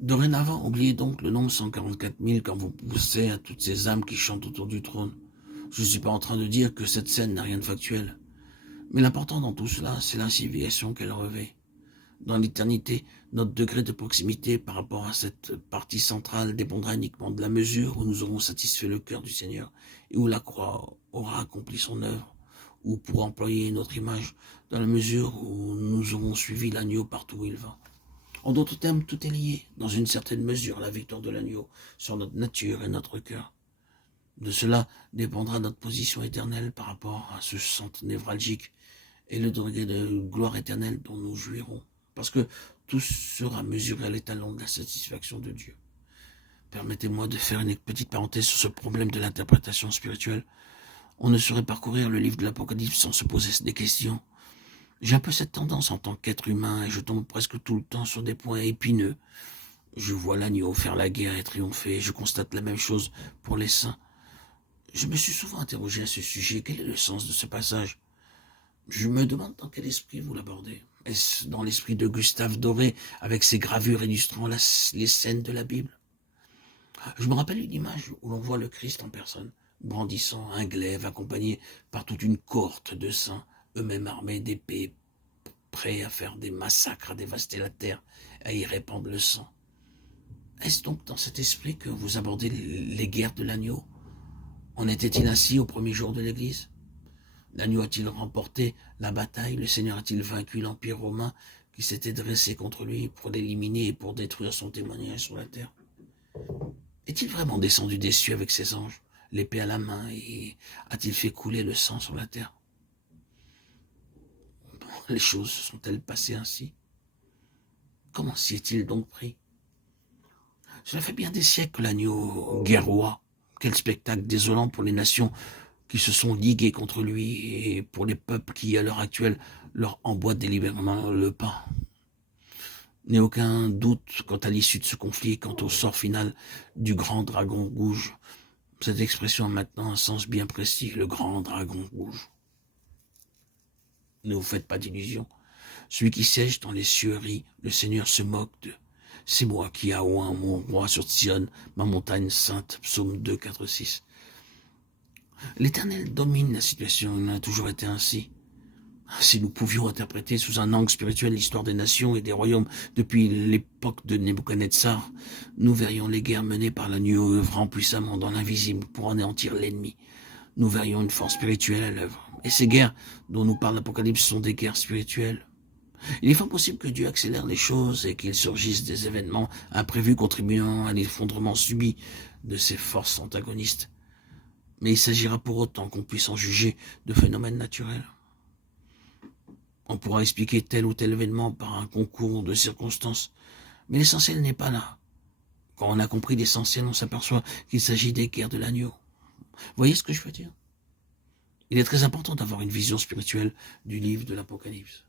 Dorénavant, oubliez donc le nombre 144 000 quand vous poussez à toutes ces âmes qui chantent autour du trône. Je ne suis pas en train de dire que cette scène n'a rien de factuel. Mais l'important dans tout cela, c'est la signification qu'elle revêt. Dans l'éternité, notre degré de proximité par rapport à cette partie centrale dépendra uniquement de la mesure où nous aurons satisfait le cœur du Seigneur et où la croix aura accompli son œuvre, ou pour employer notre image, dans la mesure où nous aurons suivi l'agneau partout où il va. En d'autres termes, tout est lié, dans une certaine mesure, à la victoire de l'agneau sur notre nature et notre cœur. De cela dépendra notre position éternelle par rapport à ce centre névralgique et le degré de gloire éternelle dont nous jouirons. Parce que tout sera mesuré à l'étalon de la satisfaction de Dieu. Permettez-moi de faire une petite parenthèse sur ce problème de l'interprétation spirituelle. On ne saurait parcourir le livre de l'Apocalypse sans se poser des questions. J'ai un peu cette tendance en tant qu'être humain et je tombe presque tout le temps sur des points épineux. Je vois l'agneau faire la guerre et triompher, je constate la même chose pour les saints. Je me suis souvent interrogé à ce sujet. Quel est le sens de ce passage? Je me demande dans quel esprit vous l'abordez. Est-ce dans l'esprit de Gustave Doré, avec ses gravures illustrant les scènes de la Bible? Je me rappelle une image où l'on voit le Christ en personne, brandissant un glaive, accompagné par toute une cohorte de saints, eux-mêmes armés d'épées, prêts à faire des massacres, à dévaster la terre, à y répandre le sang. Est-ce donc dans cet esprit que vous abordez les guerres de l'agneau? En était-il ainsi au premier jour de l'Église? L'agneau a-t-il remporté la bataille? Le Seigneur a-t-il vaincu l'Empire romain qui s'était dressé contre lui pour l'éliminer et pour détruire son témoignage sur la terre? Est-il vraiment descendu des cieux avec ses anges, l'épée à la main, et a-t-il fait couler le sang sur la terre? Les choses se sont-elles passées ainsi? Comment s'y est-il donc pris? Cela fait bien des siècles que l'agneau guerroie. Quel spectacle désolant pour les nations qui se sont liguées contre lui et pour les peuples qui, à l'heure actuelle, leur emboîtent délibérément le pas. N'est aucun doute quant à l'issue de ce conflit et quant au sort final du grand dragon rouge. Cette expression a maintenant un sens bien précis, le grand dragon rouge. Ne vous faites pas d'illusions. Celui qui siège dans les cieux rit, le Seigneur se moque d'eux. C'est moi qui ai oint mon roi sur Sion, ma montagne sainte, psaume 2, 4, 6. L'Éternel domine la situation, il a toujours été ainsi. Si nous pouvions interpréter sous un angle spirituel l'histoire des nations et des royaumes depuis l'époque de Nebuchadnezzar, nous verrions les guerres menées par l'agneau œuvrant puissamment dans l'invisible pour anéantir l'ennemi. Nous verrions une force spirituelle à l'œuvre. Et ces guerres dont nous parle l'Apocalypse sont des guerres spirituelles. Il est fort possible que Dieu accélère les choses et qu'il surgisse des événements imprévus contribuant à l'effondrement subi de ces forces antagonistes. Mais il s'agira pour autant qu'on puisse en juger de phénomènes naturels. On pourra expliquer tel ou tel événement par un concours de circonstances, mais l'essentiel n'est pas là. Quand on a compris l'essentiel, on s'aperçoit qu'il s'agit des guerres de l'agneau. Voyez ce que je veux dire? Il est très important d'avoir une vision spirituelle du livre de l'Apocalypse.